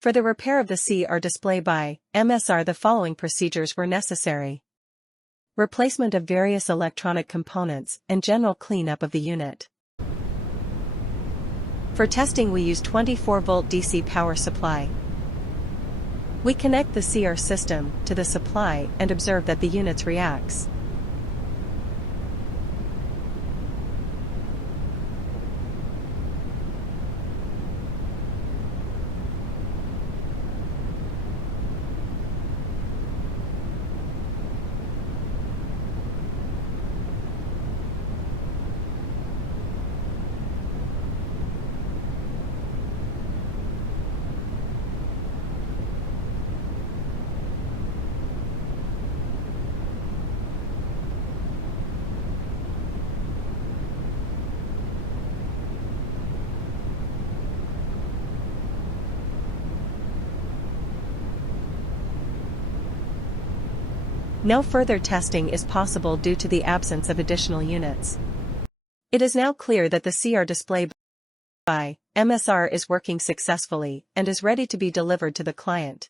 For the repair of the CR display by MSR, the following procedures were necessary. Replacement of various electronic components and general cleanup of the unit. For testing we use 24-volt DC power supply. We connect the CR system to the supply and observe that the unit reacts. No further testing is possible due to the absence of additional units. It is now clear that the CR display by MSR is working successfully and is ready to be delivered to the client.